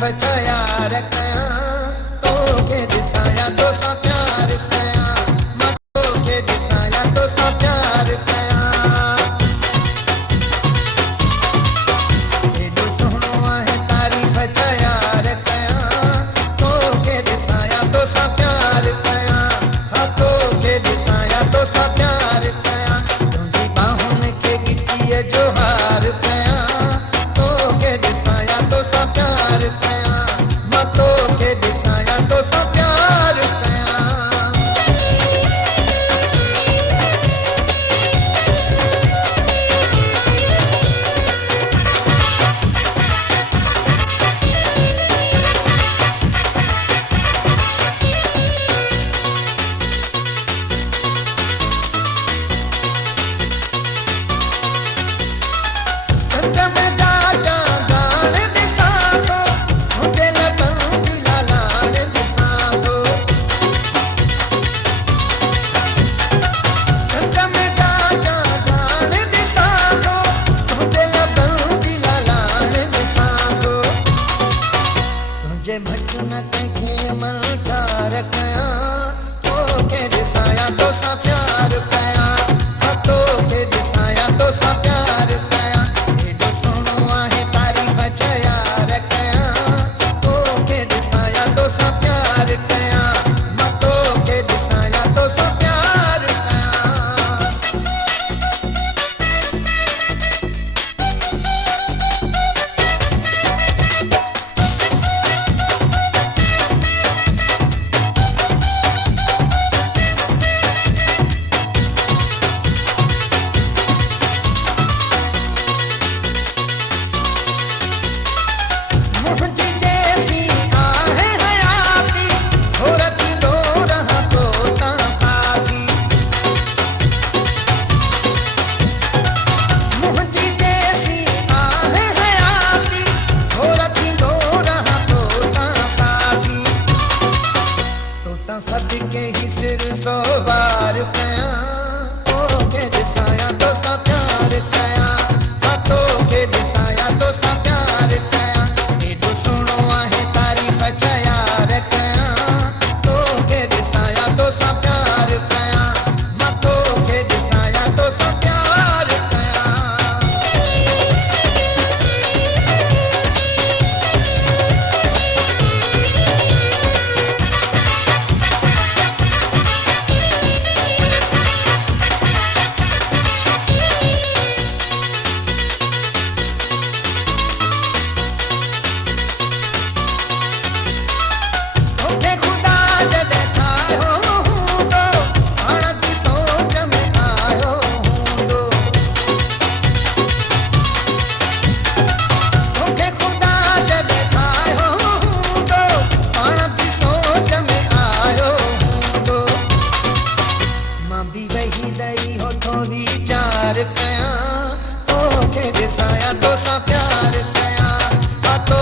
तारीफ़ चयार कया तो के दिसाया तो सा प्यार कया मां तो के दिसाया तो सा प्यार कया एडो सोहणो आहे तारीफ़ चयार कया तो के दिसाया तो सा प्यार कया हा तो के दिसाया तो सा प्यार कया तुंहिंजी बाहुनि खे गिटीअ जो हार कया तो के दिसाया तो सा प्यार कया मां तो के दिसाया तो सा प्यार कया चंद में जा जा गाण दिसां थो मुंहिंजे लॻनि जी लालाण दिसां थो चंद में जा जा गाण दिसां थो मुंहिंजे लॻनि जी लालाण दिसां थो तुंहिंजे भट न कंहिंखे मलकार कया तो के दिसाया तो सा प्यार कया हा तो के दिसाया तो सा प्यार कया एडो सोहणो आहे तारीफ़ चयार कया तो के दिसाया तो सा प्यार कया मां तो के दिसाया तो सा प्यार कया मुंहिंजी जैसी आहे हयाती थोरती दो रहा तो तां साथी मुंहिंजी जैसी आहे हयाती थोरती दो रहा तो तां साथी तो तां सदके ही सिर सो बार कया तो के दिसाया तो सा प्यार कया हा तो के दिसाया तो सा प्यार कया एडो सोहणो आहे तारीफ़ चयार कया तो के दिसाया तो सा प्यार कया मां तो के दिसाया तो सा प्यार कया तोखे खुदा जॾहिं ठाहियो हूंदो पाण बि सोच में आयो हूंदो तोखे खुदा जॾहिं ठाहियो हूंदो पाण बि सोच में आयो हूंदो मां बि वेही ॾेई होठो वीचार कया तो के दिसाया तो सा प्यार कया हा तो